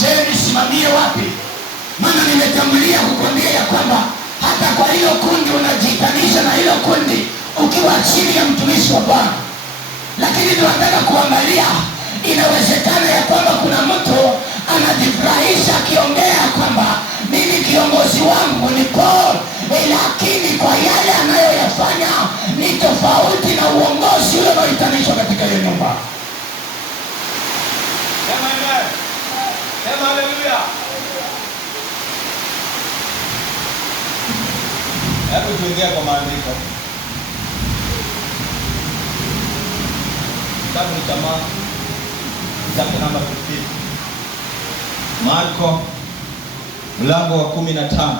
Je, nisimamie wapi? Maana nimetangulia kukwambia ya kwamba hata kwa hilo kundi unajitanisha na hilo kundi ukiwa chini ya mtumishi wa Bwana. Lakini tunataka kuangalia, inawezekana ya kwamba kuna mtu anajifurahisha akiongea kwamba mimi kiongozi wangu ni Paul, lakini kwa yale anayoyafanya ni tofauti na uongozi ule unaohitanishwa katika hiyo nyumba. Sema haleluya. Hebu tuingie kwa maandiko. Kitabu cha Marko namba 15. Marko mlango wa 15.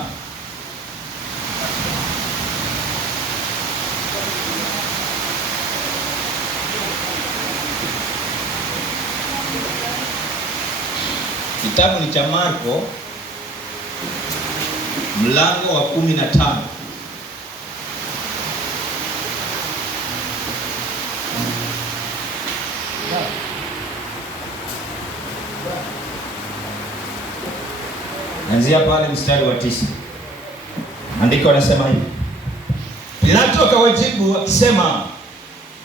Kitabu ni cha Marko mlango wa 15. Anzia pale mstari wa 9. Andiko linasema hivi: Pilato akawajibu akisema,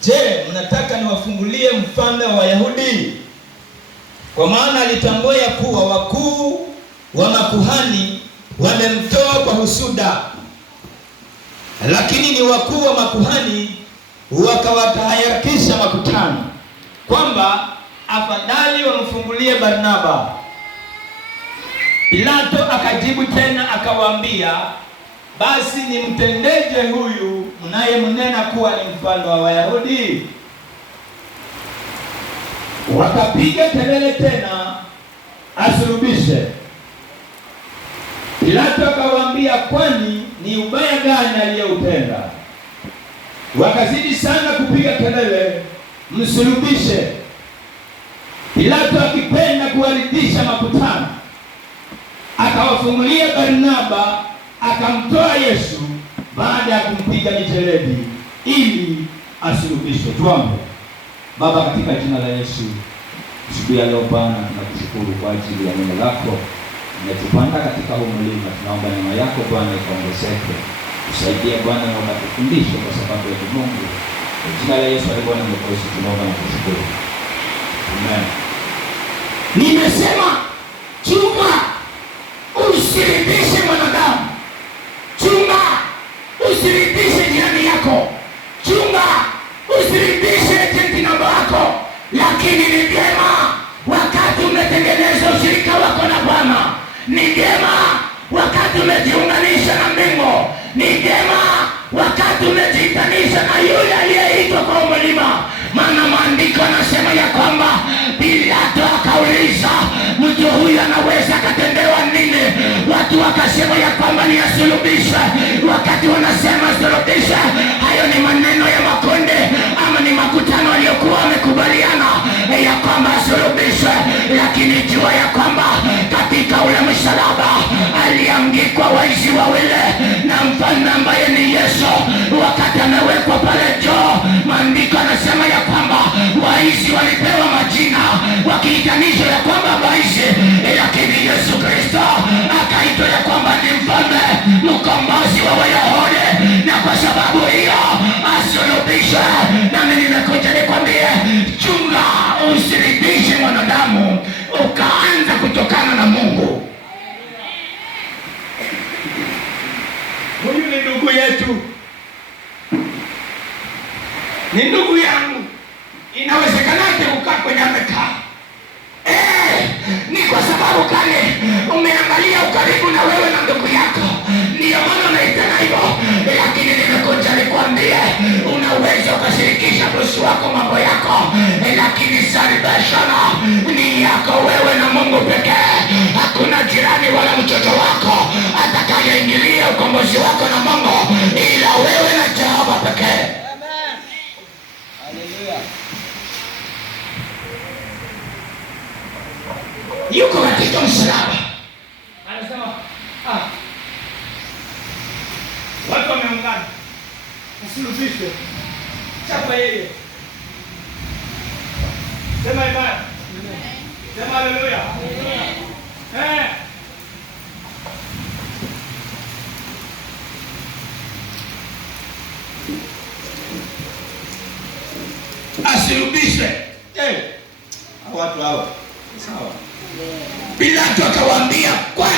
je, mnataka niwafungulie mfalme wa Wayahudi? Kwa maana alitambua ya kuwa wakuu wa makuhani wamemtoa kwa husuda. Lakini ni wakuu wa makuhani wakawatahayarisha makutano kwamba afadhali wamfungulie Barnaba. Pilato akajibu tena akawaambia, basi nimtendeje huyu mnayemnena kuwa ni mfalme wa Wayahudi? Wakapiga kelele tena asulubishe. Pilato akawaambia, kwani ni ubaya gani aliyoutenda? Wakazidi sana kupiga kelele, msulubishe. Pilato akipenda kuwaridhisha makutano, akawafungulia Barnaba, akamtoa Yesu baada ya kumpiga mijeledi ili asulubishwe. Tuombe. Baba, katika jina la Yesu, siku ya leo Bwana tunakushukuru kwa ajili ya neno lako. Umetupanda katika huu mlima, tunaomba neema yako Bwana ikaongezeke. Usaidie Bwana na ukatufundishe kwa sababu ya Mungu. Kwa jina la Yesu aliye Bwana mwokozi tunaomba na kushukuru. Amen. Nimesema chunga usiridhishe mwanadamu. Chunga usiridhishe jirani yako. Chunga usiridhishe ejenti namba wako. Lakini ni vyema wakati umetengeneza ushirika wako na Bwana. Ni vyema wakati umejiunganisha na mbingu. Ni vyema wakati umejiitanisha na yule aliyeitwa kwa mlima. Maana maandiko yanasema ya kwamba Pilato akauliza, mtu huyu anaweza akatendewa nini? Watu wakasema ya kwamba ni asulubishwe. Wakati wanasema asulubishwe, hayo ni maneno ya makundi ama ni makutano waliokuwa wamekubaliana ya kwamba asulubishwe. Lakini jua ya kwamba katika ule msalaba aliangikwa waizi wawili na mfalme ambaye ni Yesu. Wakati amewekwa pale juu, maandiko yanasema ya kwamba waizi walipewa majina wakiitanisha ya kwamba waizi, lakini Yesu Kristo akaitwa ya kwamba ni mfalme mkombozi wa Wayahudi, na kwa sababu hiyo asulubishwe. Nami nimekuja nikwambie, chunga usiridhishe mwanadamu ukaanza kutokana na Mungu. Huyu ni ndugu yetu, ni ndugu yangu. Inawezekanaje kukaa kwenye amekaa? Ni kwa sababu kale umeangalia ukaribu na wewe na ndugu yako, ndiyo maana unaitana hivyo. Lakini nimekuja nikwambie, unaweza ukashirikisha bosi wako mambo yako, lakini salvation ni yako wewe na Mungu pekee. Hakuna jirani wala mtoto wako atakayeingilia ukombozi wako na Mungu ila wewe na Jehova pekee. Amen. Haleluya. Yuko katika msalaba, anasema watu wameungana, usulubishwe, chapa yeye. Sema imani. Sema haleluya. Asulubishwe. Watu hao sawa. Pilato akawaambia, kwa